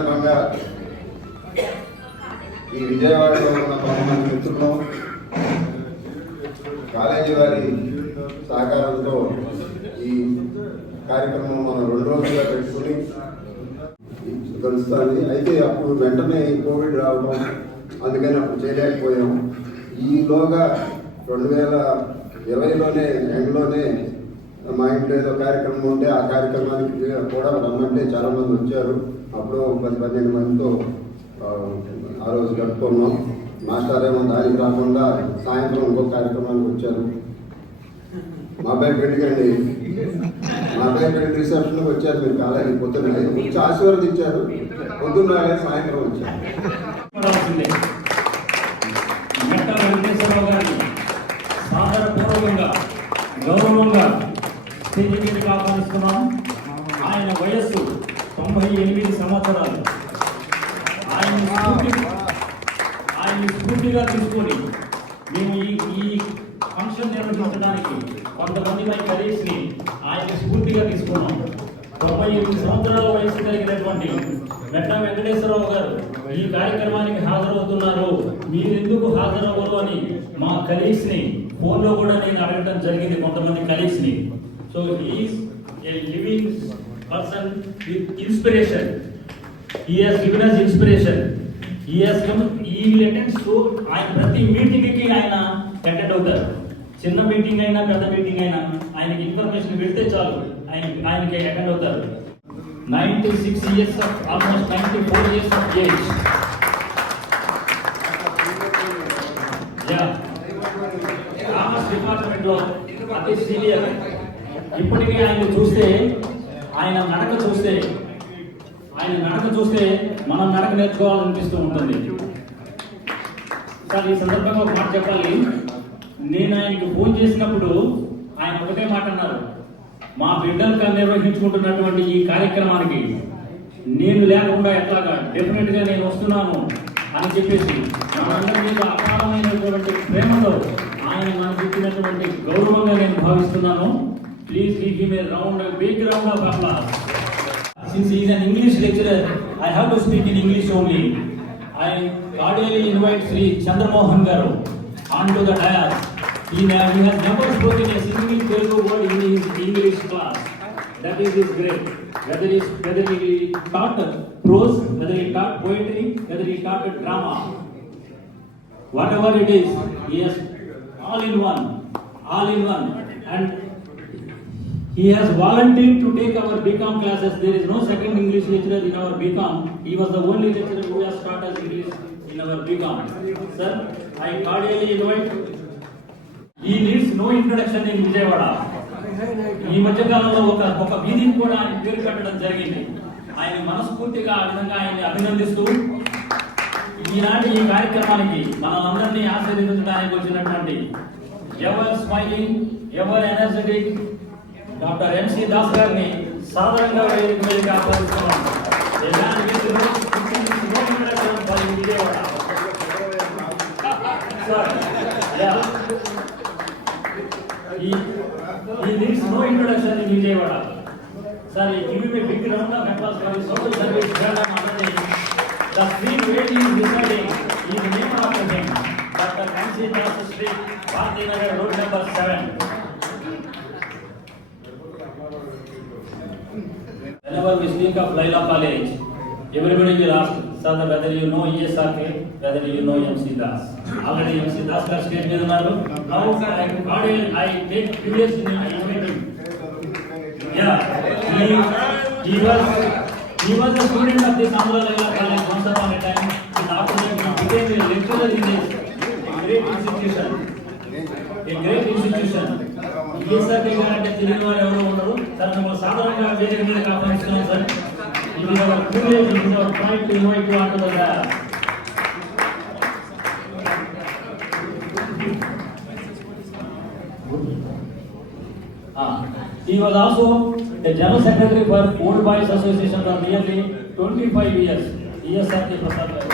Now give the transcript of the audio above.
సందర్భంగా ఈ విజయవాడలో ఉన్న కొంతమంది మిత్రులు కాలేజీ వారి సహకారంతో ఈ కార్యక్రమం మనం 2 రోజులుగా పెట్టుకుని కలుస్తుంది. అయితే అప్పుడు వెంటనే కోవిడ్ రావడం, అందుకని అప్పుడు చేయలేకపోయాం. ఈలోగా 2020లోనే ఎండ్లోనే మా ఇంట్లో ఏదో కార్యక్రమం ఉంటే ఆ కార్యక్రమానికి కూడా రమ్మంటే చాలామంది వచ్చారు. అప్పుడు 10-12 మందితో ఆ రోజు గడుపుకున్నాం. మాస్టర్ ఏమో దానికి రాకుండా సాయంత్రం ఇంకో కార్యక్రమానికి వచ్చారు. మా అబ్బాయి పెళ్ళికండి, మా అబ్బాయి పెళ్లి రిసెప్షన్కి వచ్చారు. మీరు కాలేజీ పొద్దున్న వచ్చి ఆశీర్వదించారు. పొద్దున్న రాలే, సాయంత్రం వచ్చారు. గౌరవంగా స్టేజి మీదకి ఆహ్వానిస్తున్నాం. ఆయన వయస్సు 98 సంవత్సరాలు. ఆయన స్ఫూర్తిగా తీసుకొని మేము ఈ ఫంక్షన్ నిర్వహించడానికి కొంతమంది కలీగ్స్ని ఆయన స్ఫూర్తిగా తీసుకున్నాం. 98 సంవత్సరాల వయసు కలిగినటువంటి మెట్ట వెంకటేశ్వరరావు గారు ఈ కార్యక్రమానికి హాజరవుతున్నారు, మీరెందుకు హాజరవ్వరు అని మా కలీగ్స్ని ఫోన్లో కూడా నేను అడగడం జరిగింది, కొంతమంది కలీగ్స్ని. So he is a living person with inspiration. He has given us inspiration. He will attend. So ఆయన ప్రతి మీటింగ్కి ఆయన అటెండ్ అవుతారు. చిన్న మీటింగ్ అయినా పెద్ద మీటింగ్ అయినా ఆయనకి ఇన్ఫర్మేషన్ పెడితే చాలు ఆయనకి అటెండ్ అవుతారు. 96 years of almost 94 years of age. Commerce department లో అతి సీనియర్. ఇప్పటికీ ఆయన చూస్తే నడక చూస్తే మనం నడక నేర్చుకోవాలనిపిస్తూ ఉంటుంది. సార్, ఈ సందర్భంగా ఒక మాట చెప్పాలి. నేను ఆయనకి ఫోన్ చేసినప్పుడు ఆయన ఒకటే మాట అన్నారు, మా బిడ్డలు నిర్వహించుకుంటున్నటువంటి ఈ కార్యక్రమానికి నేను లేకుండా ఎట్లాగా, డెఫినెట్ గా నేను వస్తున్నాను అని చెప్పేసి మనందరి మీద అపారమైనటువంటి ప్రేమతో ఆయన మనకు ఇచ్చినటువంటి గౌరవంగా నేను భావిస్తున్నాను. Please give him a big round of applause. Since he is an English lecturer, I have to speak in English only. I cordially invite Sri Chandramohan Garu onto the dais. He has never spoken a single Telugu word in his English class. That is his great. Whether he taught prose, whether he taught poetry, whether he taught drama, whatever it is, he has all in one. And he has volunteered to take our BCom classes. There is no second English lecturer in our BCom. He was the only lecturer who has taught us English in our BCom. Sir, I cordially invite. He needs no introduction in Vijayawada. ఈ మధ్యకాలంలో ఒక వీధిని కూడా ఆయన పేరు పెట్టడం జరిగింది. ఆయన మనస్ఫూర్తిగా ఆ విధంగా ఆయన్ని అభినందిస్తూ ఈనాటి ఈ కార్యక్రమానికి మనల్ని ఆశీర్వదించడానికి వచ్చినటువంటి ever smiling, ever energetic doctor MC Das గారిని సాధారణంగా వేదిక మీదకి ఆహ్వానిస్తున్నాం. He needs no introduction in Vijayawada. Sir, give him a big round of applause for his social service. The street where he is residing is named after him. Dr. MC Das Street, Bhartinagar Road number 7. Whenever we speak of Laila College, everybody will ask, sir, whether you know ESRK, whether you know MC Das. Already MC Das garu stage మీద ఉన్నారు. Now I take privilege in inviting. Yeah, he was a student of this Andhra Laila College once upon a time. And after that he became a lecturer in this great institution. ESRK guarantee తెలియని వారు ఎవరు ఉండరు. Sir, మిమ్మల్ని సాధారణంగా వేదిక మీద ఆహ్వానిస్తున్నాం sir. It is our privilege, it is our pride to invite you onto the dais. He was also the General Secretary for Old Boys Association for nearly 25 years. ESRK Prasad garu.